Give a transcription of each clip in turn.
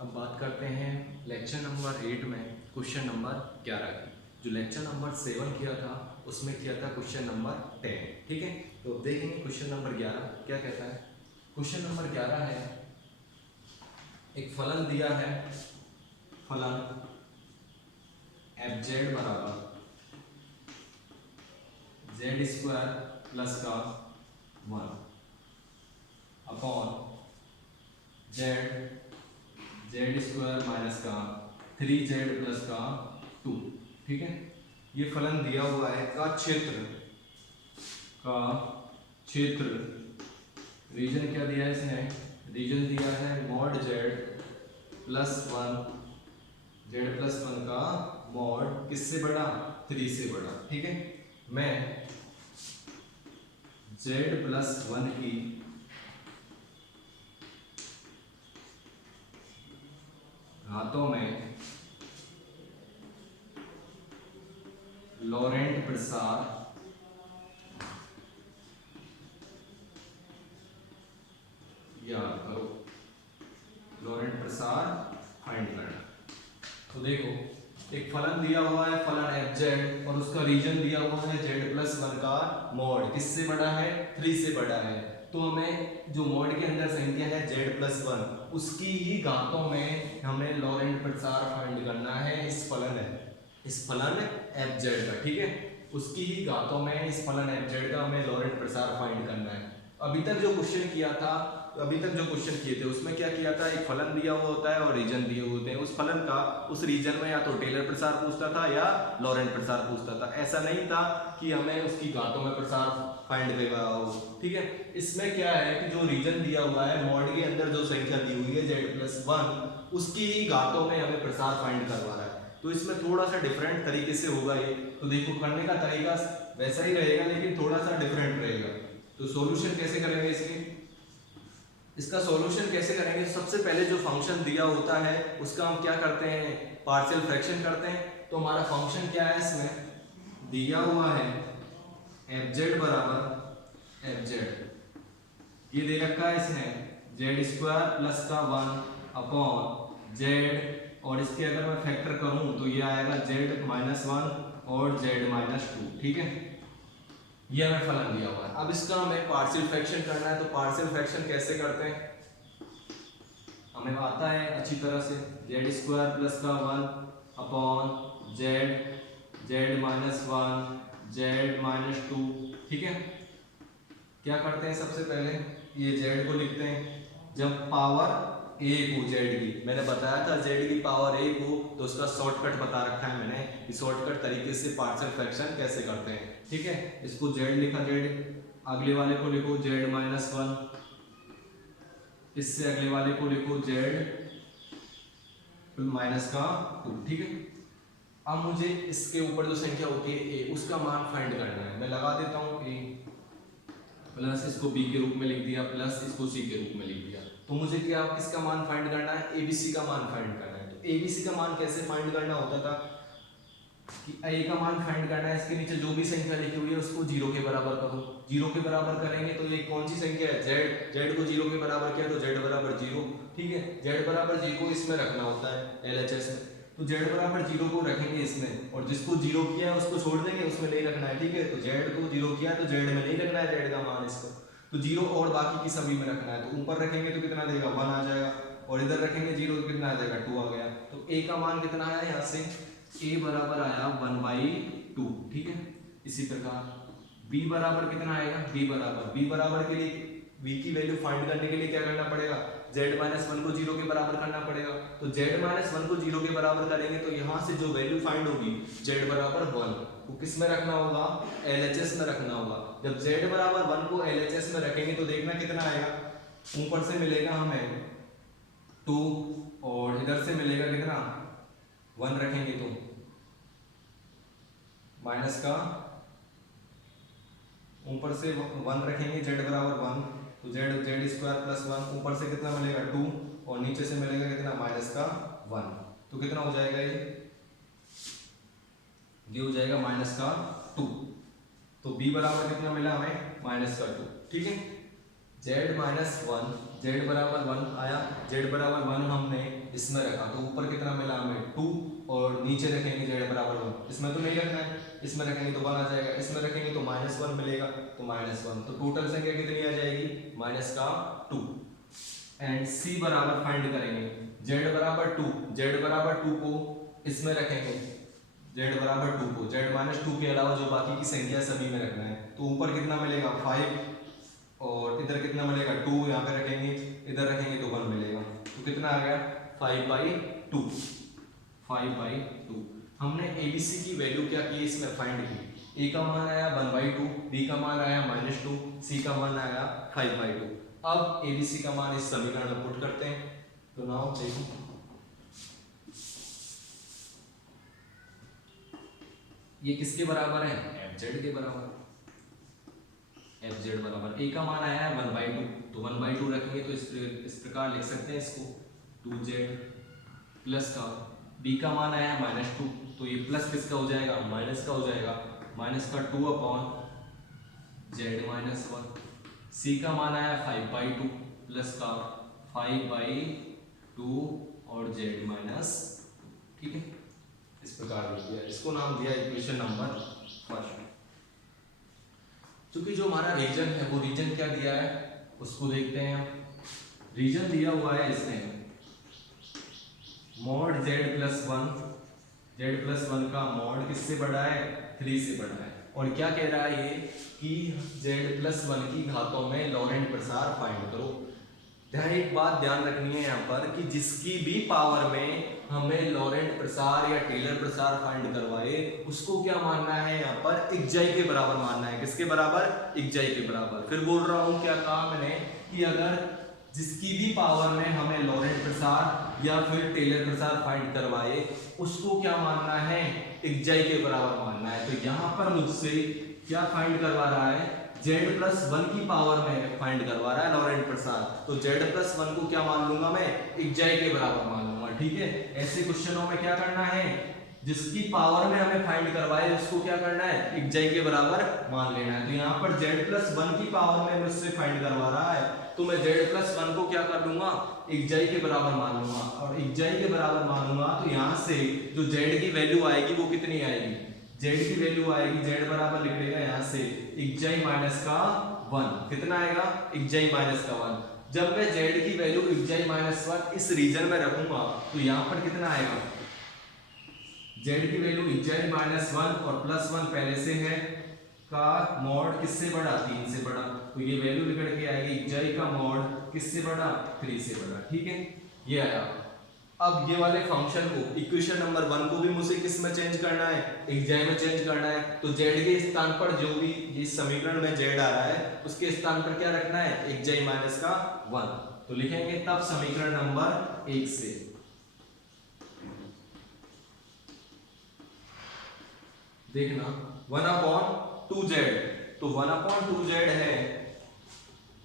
अब बात करते हैं लेक्चर नंबर 8 में क्वेश्चन नंबर 11 की। जो लेक्चर नंबर 7 किया था उसमें किया था क्वेश्चन नंबर 10। ठीक है, तो अब देखेंगे क्वेश्चन नंबर 11 क्या कहता है। क्वेश्चन नंबर 11 है, एक फलन दिया है, फलन एफ जेड बराबर जेड स्क्वायर प्लस का 1 upon Z Z square minus का 3z प्लस का 2। ठीक है, ये फलन दिया हुआ है का क्षेत्र रीजन क्या दिया है इसने, रीजन दिया है मॉड जेड प्लस वन का मॉड किससे बड़ा, 3 से बड़ा। ठीक है, मैं जेड प्लस वन की घातों में लॉरेंट प्रसार याद करो, लॉरेंट प्रसार फाइंड करना। तो देखो, एक फलन दिया हुआ है फलन एफ जेड और उसका रीजन दिया हुआ है जेड प्लस वन का मॉड किससे बड़ा है, 3 से बड़ा है। तो हमें जो मॉड के अंदर संख्या है जेड प्लस वन, उसकी ही घातों में हमें लॉरेंट प्रसार फाइंड करना है इस फलन एफ जेड का। ठीक है, उसकी ही घातों में इस फलन एफ जेड का हमें लॉरेंट प्रसार फाइंड करना है। अभी तक जो क्वेश्चन किए थे उसमें क्या किया था, एक फलन दिया हुआ होता है और रीजन दिए हुए होते हैं। उस फलन का उस रीजन में या तो टेलर प्रसार पूछता था या लॉरेंट प्रसार पूछता था। ऐसा नहीं था कि हमें उसकी घातों में प्रसार फाइंड करना हो। ठीक है, इसमें क्या है कि जो रीजन दिया हुआ है मॉड के अंदर जो संख्या दी हुई है जेड प्लस वन, उसकी ही घातों में हमें प्रसार फाइंड करवाना है। तो इसमें थोड़ा सा डिफरेंट तरीके से होगा ये। तो देखो, करने का तरीका वैसा ही रहेगा लेकिन थोड़ा सा डिफरेंट रहेगा। तो सॉल्यूशन कैसे करेंगे इसका सॉल्यूशन कैसे करेंगे, सबसे पहले जो फंक्शन दिया होता है उसका हम क्या करते हैं, पार्शियल फ्रैक्शन करते हैं। तो हमारा फंक्शन क्या है, इसमें दिया हुआ है एफ जेड बराबर एफ जेड, ये दे रखा है इसने जेड स्क्वायर प्लस का 1 अपॉन जेड, और इसके अगर मैं फैक्टर करूं तो ये आएगा जेड माइनस वन और जेड माइनस टू। ठीक है, ये हमें फलन दिया हुआ है। अब इसका हमें पार्शियल फ्रैक्शन करना है। तो पार्शियल फ्रैक्शन कैसे करते हैं, हमें आता है अच्छी तरह से, जेड स्क्वायर प्लस का 1 upon Z minus one Z minus two. ठीक है, क्या करते हैं, सबसे पहले ये जेड को लिखते हैं, जब पावर एक हो जेड की, मैंने बताया था जेड की पावर एक हो तो उसका शॉर्टकट बता रखा है मैंने कि शॉर्टकट तरीके से पार्शियल फ्रैक्शन कैसे करते हैं। ठीक है, इसको जेड लिखा, जेड अगले वाले को लिखो जेड माइनस वन, इससे अगले वाले को लिखो जेड माइनस का टू। ठीक है, अब मुझे इसके ऊपर जो संख्या होती है ए, उसका मान फाइंड करना है। मैं लगा देता हूँ ए प्लस इसको बी के रूप में लिख दिया प्लस इसको सी के रूप में लिख दिया। तो मुझे क्या किसका मान फाइंड करना है, एबीसी का मान फाइंड करना है। तो एबीसी का मान कैसे फाइंड करना होता था कि ए का मान फाइंड करना है, इसके नीचे जो भी संख्या लिखी हुई है उसको जीरो के बराबर करो। जीरो के बराबर करेंगे तो ये कौन सी संख्या है, जेड को जीरो के बराबर किया तो जेड बराबर जीरो। ठीक है, जेड बराबर जीरो इसमें रखना होता है एलएचएस में। तो जेड बराबर जीरो को रखेंगे इसमें, और जिसको जीरो किया है उसको छोड़ देंगे, उसमें नहीं रखना है। ठीक है, तो जेड को जीरो किया तो जेड में नहीं रखना है जेड का मान इसको, तो जीरो और बाकी की सभी में रखना है। तो ऊपर रखेंगे तो कितना देगा, 1 आ जाएगा, और इधर रखेंगे जीरो तो कितना आ जाएगा, 2 आ गया। तो ए का मान कितना आया यहाँ से, ए बराबर आया 1/2। ठीक है, इसी प्रकार बी बराबर कितना आएगा, बी बराबर के लिए बी की वैल्यू फाइंड करने के लिए क्या करना पड़ेगा, जेड माइनस वन को जीरो के बराबर करना पड़ेगा। तो जेड माइनस वन को जीरो के बराबर करेंगे तो यहाँ से जो वैल्यू फाइंड होगी जेड बराबर 1 को किस में रखना होगा, एलएचएस में रखना होगा। जब जेड बराबर 1 को एलएचएस में रखेंगे तो देखना कितना आएगा, ऊपर से मिलेगा हमें 2 और इधर से मिलेगा कितना 1, रखेंगे तो माइनस का, ऊपर से 1 रखेंगे जेड बराबर 1 तो जेड स्क्वायर प्लस 1, ऊपर से कितना मिलेगा 2 और नीचे से मिलेगा कितना माइनस का 1। तो कितना हो जाएगा ये हो जाएगा माइनस का 2। तो b बराबर कितना मिला हमें, माइनस का 2। ठीक है, जेड माइनस वन, जेड बराबर वन आया, जेड बराबर वन हमने इसमें रखा तो ऊपर कितना मिला हमें 2, और नीचे रखेंगे जेड बराबर वन, इसमें तो नहीं रखना है, इसमें रखेंगे तो 1 आ जाएगा, इसमें रखेंगे तो -1 मिलेगा, तो -1, तो टोटल संख्या कितनी आ जाएगी माइनस का 2। एंड सी बराबर फाइंड करेंगे, जेड बराबर 2, जेड बराबर 2 को इसमें रखेंगे, जेड बराबर 2 को जेड माइनस 2 के अलावा जो बाकी की संख्या सभी में रखना है, तो ऊपर कितना मिलेगा 5, और इधर कितना मिलेगा 2, यहाँ पे रखेंगे, इधर रखेंगे तो 1 मिलेगा, तो कितना आ गया 5/2, 5/2। हमने ABC की वैल्यू क्या की इसमें फाइंड की, A का मान आया 1/2, B का मान आया -2, C का मान आया 5/2। अब ABC का मान इस समीकरण में पुट करते हैं, तो नाउ देखो ये किसके बराबर है, FZ के बराबर, FZ बराबर A का मान आया है 1/2, तो 1/2 रखेंगे तो इस प्रकार लिख सकते हैं इसको 2Z प्लस का, B का मान आया है -2, तो ये प्लस किसका हो जाएगा माइनस का हो जाएगा, माइनस का 2/Z-1, C का मान आया 5/2 प्लस का 5/2 और Z-, ठीक है, इस प्रकार लिख दिया, इसको नाम दिया इक्वेशन नंबर फर्स्ट। क्योंकि जो हमारा रीजन है वो रीजन क्या दिया है उसको देखते हैं। रीजन दिया हुआ है इसमें मॉड z+1, z+1 का मॉड किससे बड़ा है 3 से बड़ा है, और क्या कह रहा है ये कि z+1 की घातों में लॉरेंट प्रसार फाइंड करो। ध्यान एक बात ध्यान रखनी है यहाँ पर कि जिसकी भी पावर में हमें लॉरेंट प्रसार या टेलर प्रसार फाइंड करवाए उसको क्या मानना है यहाँ पर इक्जाई के बराबर मानना है। किसके बराबर, इक्जाई के बराबर। फिर बोल रहा हूँ क्या कहा मैंने कि अगर जिसकी भी पावर में हमें लॉरेंट प्रसार या फिर टेलर प्रसार फाइंड करवाए उसको क्या मानना है, इक्जाई के बराबर मानना है। तो यहाँ पर मुझसे क्या फाइंड करवा रहा है, z+1 की पावर में फाइंड करवा रहा है लॉरेंट प्रसार, तो z+1 को क्या मान लूंगा मैं, इक्जाई के बराबर मान लूंगा। ठीक है, ऐसे क्वेश्चनों में क्या करना है, जिसकी पावर में हमें फाइंड करवाए उसको क्या करना है, इक्जाई के बराबर मान लेना है। तो यहाँ पर z+1 की पावर में मुझसे फाइंड करवा रहा है तो मैं z+1 को क्या कर लूंगा, इक्जाई के बराबर मान लूंगा, और इक्जाई के बराबर मानूंगा तो यहाँ से जो z की वैल्यू आएगी वो कितनी आएगी, z की वैल्यू आएगी, z बराबर लिख लेगा यहाँ से इक्जाई माइनस का 1, कितना आएगा, इक्जाई माइनस का 1। जब मैं z की वैल्यू इक्जाई माइनस 1 इस रीजन में रखूंगा तो यहाँ पर कितना आएगा, z की वैल्यू इक्जाई माइनस 1 और +1 पहले से है का मॉड किससे बड़ा, 3 से बड़ा, तो ये वैल्यू निकल के आएगी इक्जाई का मॉड किससे बड़ा, 3 से बड़ा। ठीक है, ये आया। अब ये वाले फंक्शन को इक्वेशन नंबर 1 को भी मुझे किस में चेंज करना है, इक्जाई में चेंज करना है। तो z के स्थान पर जो भी इस समीकरण में z आ रहा है उसके स्थान पर क्या रखना है, इक्जाई माइनस का 1, तो लिखेंगे तब समीकरण नंबर 1 से देखना 1/2z, तो 1/2z है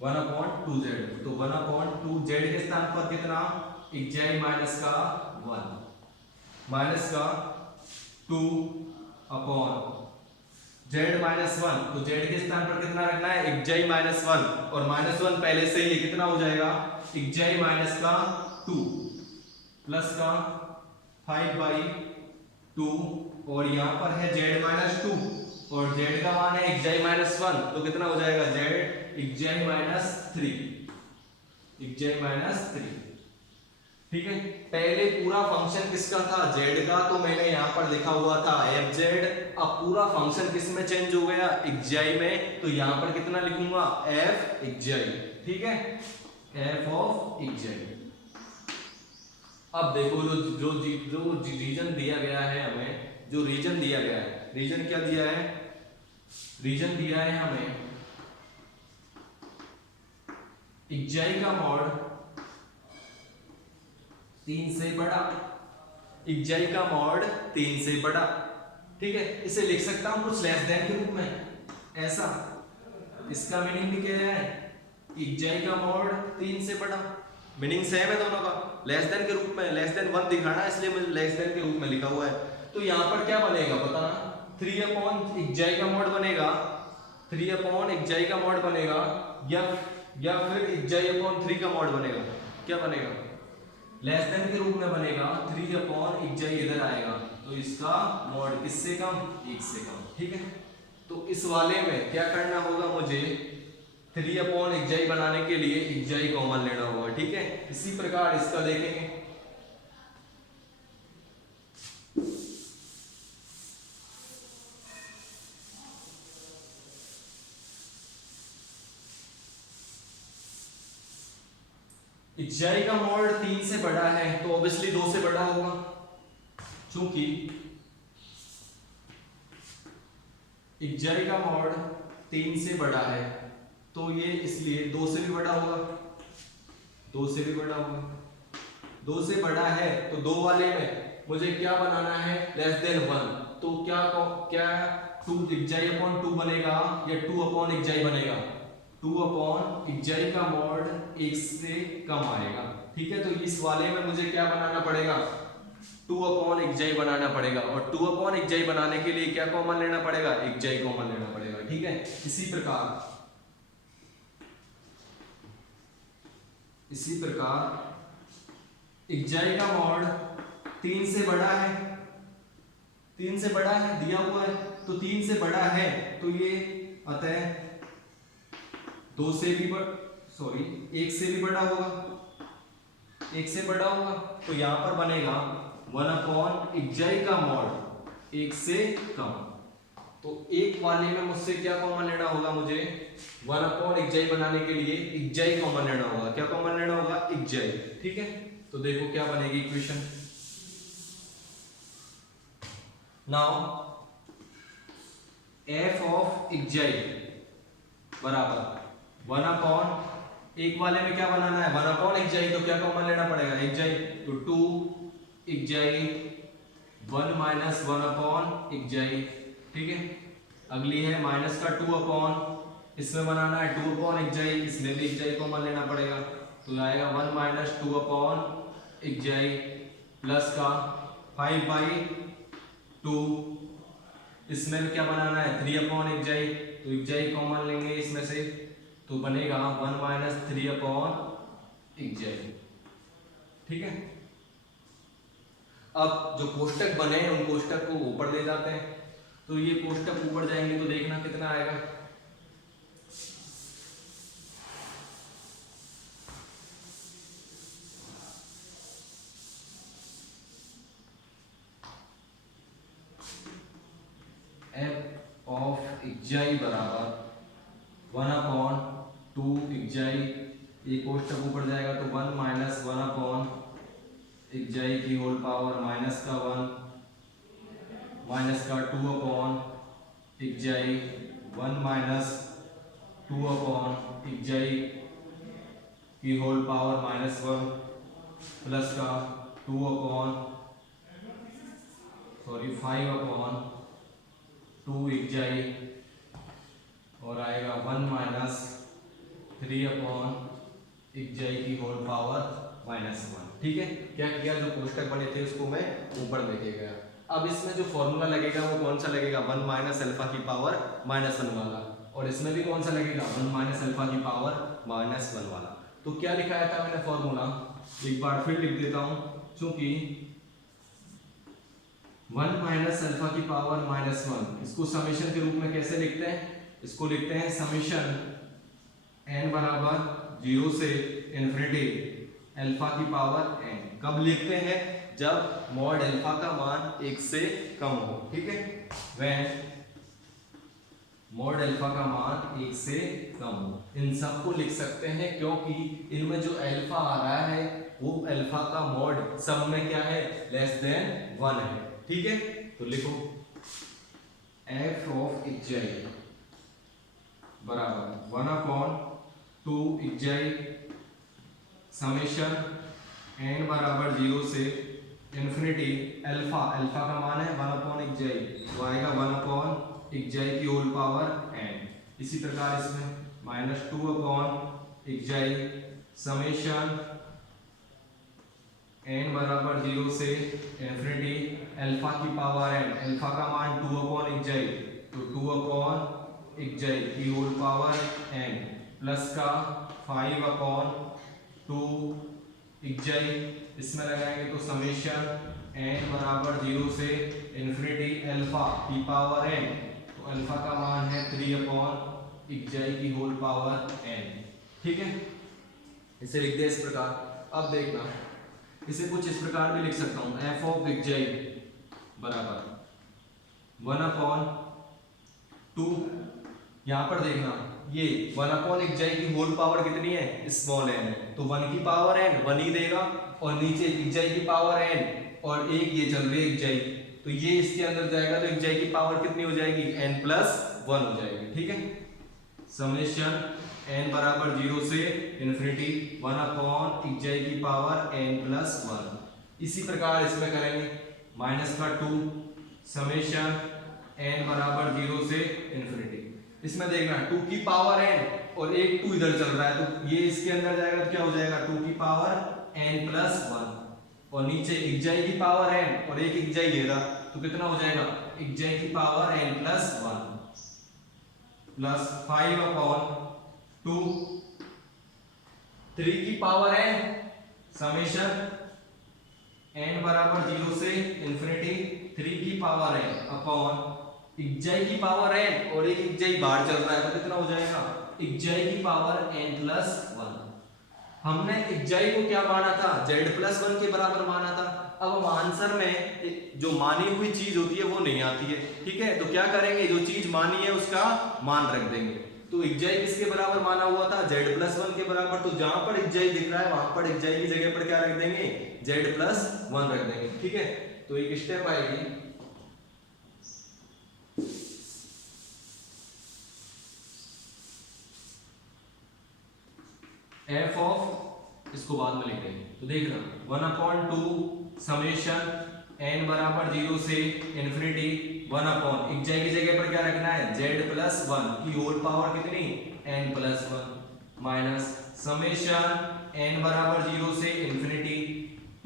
1/2z, तो 1/2z के स्थान पर कितना, इक्जाई माइनस का 1 माइनस का 2 अपॉन z-1, तो z के स्थान पर कितना रखना है, इक्जाई माइनस 1 और -1 पहले से ही कितना हो जाएगा, इक्जाई माइनस का 2 प्लस का 5/2 और यहाँ पर है z-2 और z का मान है इक्जाई माइनस 1, तो कितना हो जाएगा z इक्जाई माइनस 3, इक्जाई माइनस 3। ठीक है, पहले पूरा फंक्शन किसका था, z का, तो मैंने यहाँ पर लिखा हुआ था fz। अब पूरा फंक्शन किस में चेंज हो गया, इक्जाई में, तो यहाँ पर कितना लिखूंगा, f इक्जाई। ठीक है, f ऑफ इक्जाई। अब देखो जो रीजन दिया गया है हमें, जो रीजन दिया गया है, रीजन क्या दिया है, रीजन दिया है हमें इक्जाई का मॉड 3 से बड़ा, इक्जाई का मॉड 3 से बड़ा। ठीक है, इसे लिख सकता हूं कुछ लेस देन के रूप में, ऐसा, इसका मीनिंग भी क्या है, इक्जाई का मॉड 3 से बड़ा, मीनिंग सेम है दोनों का, लेस देन के रूप में, लेस देन 1 दिखाना है इसलिए मैंने लेस देन के रूप में लिखा हुआ है। तो यहाँ पर क्या बनेगा बताना, 3/इक्जाई का मॉड बनेगा, 3/इक्जाई का मॉड बनेगा, या या फिर इक्जाई अपॉन 3 का मॉड बनेगा, क्या बनेगा, लेस देन के रूप में बनेगा, 3 अपॉन इक्जाई इधर आएगा, तो इसका मॉड किससे कम, 1 से कम, ठीक है। तो इस वाले में क्या करना होगा मुझे, 3 अपॉन इक्जाई बनाने के लिए इक्जाई कॉमन लेना होगा, ठीक है। इसी प्रकार इसका देखेंगे, इक्जाई का मॉड 3 से बड़ा है तो ऑब्वियसली 2 से बड़ा होगा, क्योंकि इक्जाई का मॉड 3 से बड़ा है तो ये इसलिए 2 से भी बड़ा होगा, 2 से भी बड़ा होगा, 2 से बड़ा है तो 2 वाले में मुझे क्या बनाना है, लेस देन 1, तो क्या क्या 2 इक्जाई अपॉन 2 बनेगा या 2 अपॉन इक्जाई बनेगा, 2 अपॉन इक्जाई का मॉड 1 से कम आएगा, ठीक है। तो इस वाले में मुझे क्या बनाना पड़ेगा, 2 अपॉन इक्जाई बनाना पड़ेगा, और 2 अपॉन इक्जाई बनाने के लिए क्या कॉमन लेना पड़ेगा, इक्जाई कॉमन लेना पड़ेगा, ठीक है। इसी प्रकार इक्जाई का मॉड 3 से बड़ा है, 3 से बड़ा है दिया हुआ है, तो 3 से बड़ा है तो ये अतः 2 से भी 1 से भी बड़ा होगा, 1 से बड़ा होगा, तो यहां पर बनेगा 1 अपॉन इक्जाई का मॉड 1 से कम। तो एक वाले में मुझसे क्या कॉमन लेना होगा, मुझे 1 अपॉन इक्जाई बनाने के लिए इक्जाई कॉमन लेना होगा, क्या कॉमन लेना होगा, इक्जाई, ठीक है। तो देखो क्या बनेगी इक्वेशन, नाउ एफ ऑफ इक्जाई बराबर 1 अपॉन, एक वाले में क्या बनाना है, 1 अपॉन इक्जाई, तो क्या कॉमन लेना पड़ेगा, इक्जाई, तो 2 इक्जाई 1 माइनस 1 अपॉन इक्जाई, ठीक है। अगली है माइनस का 2 अपॉन, इसमें बनाना है 2 अपॉन इक्जाई, इसमें भी इक्जाई कॉमन लेना पड़ेगा, तो आएगा 1 माइनस 2 अपॉन इक्जाई प्लस का 5/2, इसमें भी क्या बनाना है 3 अपॉन इक्जाई, तो इक्जाई कॉमन लेंगे इसमें से, तो बनेगा 1 माइनस 3 अपॉन इक्जाई, ठीक है। अब जो कोष्टक बने हैं उन कोष्टक को ऊपर ले जाते हैं, तो ये कोष्टक ऊपर जाएंगे तो देखना कितना आएगा, एफ ऑफ इक्जाई बराबर 1 अपॉन 2 इक्जाई, ये कोष्टक ऊपर जाएगा तो 1 माइनस 1 अपॉन इक्जाई की होल पावर माइनस का 1 माइनस का 2 अपॉन इक्जाई 1 माइनस 2 अपॉन इक्जाई की होल पावर माइनस 1 प्लस का 5 अपॉन 2 इक्जाई, और आएगा 1 माइनस 3 अपॉन इक्जाई की होल पावर माइनस 1, ठीक है। क्या किया, जो कोष्टक बने थे उसको मैं ऊपर लेके गया। अब इसमें जो फॉर्मूला लगेगा वो कौन सा लगेगा, 1 माइनस अल्फा की पावर माइनस 1 वाला, और इसमें भी कौन सा लगेगा, 1 माइनस अल्फा की पावर माइनस 1 वाला। तो क्या लिखाया था मैंने फॉर्मूला, एक बार फिर लिख देता हूं, क्योंकि 1 माइनस अल्फा की पावर माइनस 1, इसको समेशन के रूप में कैसे लिखते हैं, इसको लिखते हैं समेशन n बराबर 0 से इन्फिनिटी अल्फा की पावर n। कब लिखते हैं, जब मॉड अल्फा का मान 1 से कम हो, ठीक है, व्हेन मॉड अल्फा का मान 1 से कम हो। इन सबको लिख सकते हैं क्योंकि इनमें जो अल्फा आ रहा है वो अल्फा का मॉड सब में क्या है, लेस देन 1 है, ठीक है। तो लिखो एफ ऑफ इक्जाई बराबर 1 अपॉन 2 इक्जाई समेशन n बराबर 0 से इन्फिनिटी अल्फा, अल्फा का मान है 1 अपॉन इक्जाई, तो आएगा 1 अपॉन इक्जाई की होल पावर n। इसी प्रकार इसमें माइनस 2 अपॉन इक्जाई समेशन n बराबर 0 से इन्फिनिटी अल्फा की पावर n, अल्फा का मान 2 अपॉन इक्जाई, तो 2 अपॉन इक्जाई की होल पावर n प्लस का 5/2 xj, इसमें लगाएंगे तो समेशन n बराबर 0 से इन्फिनिटी अल्फा की पावर n, तो अल्फा का मान है 3/xj की होल पावर n। ठीक है, इसे लिख दिया इस प्रकार। अब देखना, इसे कुछ इस प्रकार भी लिख सकता हूँ, f(xj) बराबर 1/2। यहाँ पर देखना, ये 1/xj की होल पावर कितनी है, स्मॉल n है, तो 1 की पावर n 1 ही देगा, और नीचे xj की पावर n, और एक ये चल रही है xj, तो ये इसके अंदर जाएगा तो xj की पावर कितनी हो जाएगी, n+1 हो जाएगी। ठीक है, समेशन n बराबर 0 से इन्फिनिटी 1/xj की पावर n+1। इसी प्रकार इसमें करेंगे -2 समेशन n बराबर 0 से इन्फिनिटी। इसमें देखना 2 की पावर n और एक 2 इधर चल रहा है, तो ये इसके अंदर जाएगा तो क्या हो जाएगा, 2 की पावर n+1, और नीचे xj की पावर n और एक xj ये रहा, तो कितना हो जाएगा, xj की पावर n+1 प्लस 5/2 3 की पावर n समेशन n बराबर 0 से इन्फिनिटी 3 की पावर n अपॉन xj की पावर n और एक xj बाहर चल रहा है, तो कितना हो जाएगा, xj की पावर n+1। हमने xj को क्या माना था, z+1 के बराबर माना था। अब हम आंसर में जो मानी हुई चीज होती है वो नहीं आती है, ठीक है, तो क्या करेंगे, जो चीज मानी है उसका मान रख देंगे। तो xj किसके बराबर माना हुआ था, z+1 के बराबर, तो जहां पर xj दिख रहा है वहां पर xj की जगह पर क्या रख देंगे, z+1 रख देंगे। ठीक है, तो एक स्टेप आएगी, f ऑफ, इसको बाद में लिख देंगे, तो देखना 1/2 समेशन n बराबर 0 से इन्फिनिटी 1/xj की जगह पर क्या रखना है, z+1 की होल पावर कितनी, n+1 माइनस समेशन n बराबर 0 से इन्फिनिटी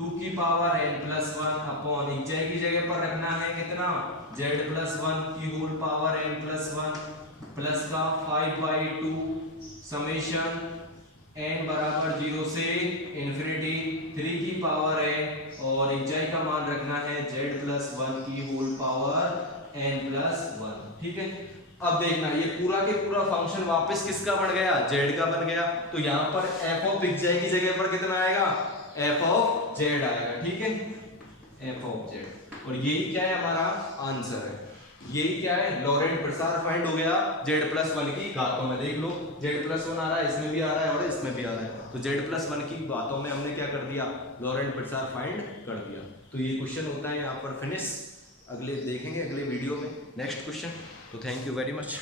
2 की पावर n+1 अपॉन xj की जगह पर रखना है कितना, z+1 की होल पावर n+1 प्लस का 5/2 समेशन n बराबर 0 से इन्फिनिटी 3 की पावर n और xj का मान रखना है z+1 की होल पावर n+1। ठीक है, अब देखना ये पूरा के पूरा फंक्शन वापस किसका बन गया, z का बन गया, तो यहाँ पर f(xj) की जगह पर कितना आएगा, f(z) आएगा। ठीक है, f(z), और यही क्या है, हमारा आंसर है। यही क्या है, लॉरेंट प्रसार फाइंड हो गया z+1 की घातों में। देख लो z+1 आ रहा है, इसमें भी आ रहा है और इसमें भी आ रहा है, तो z+1 की घातों में हमने क्या कर दिया, लॉरेंट प्रसार फाइंड कर दिया। तो ये क्वेश्चन होता है यहाँ पर फिनिश। अगले देखेंगे अगले वीडियो में नेक्स्ट क्वेश्चन। तो थैंक यू वेरी मच।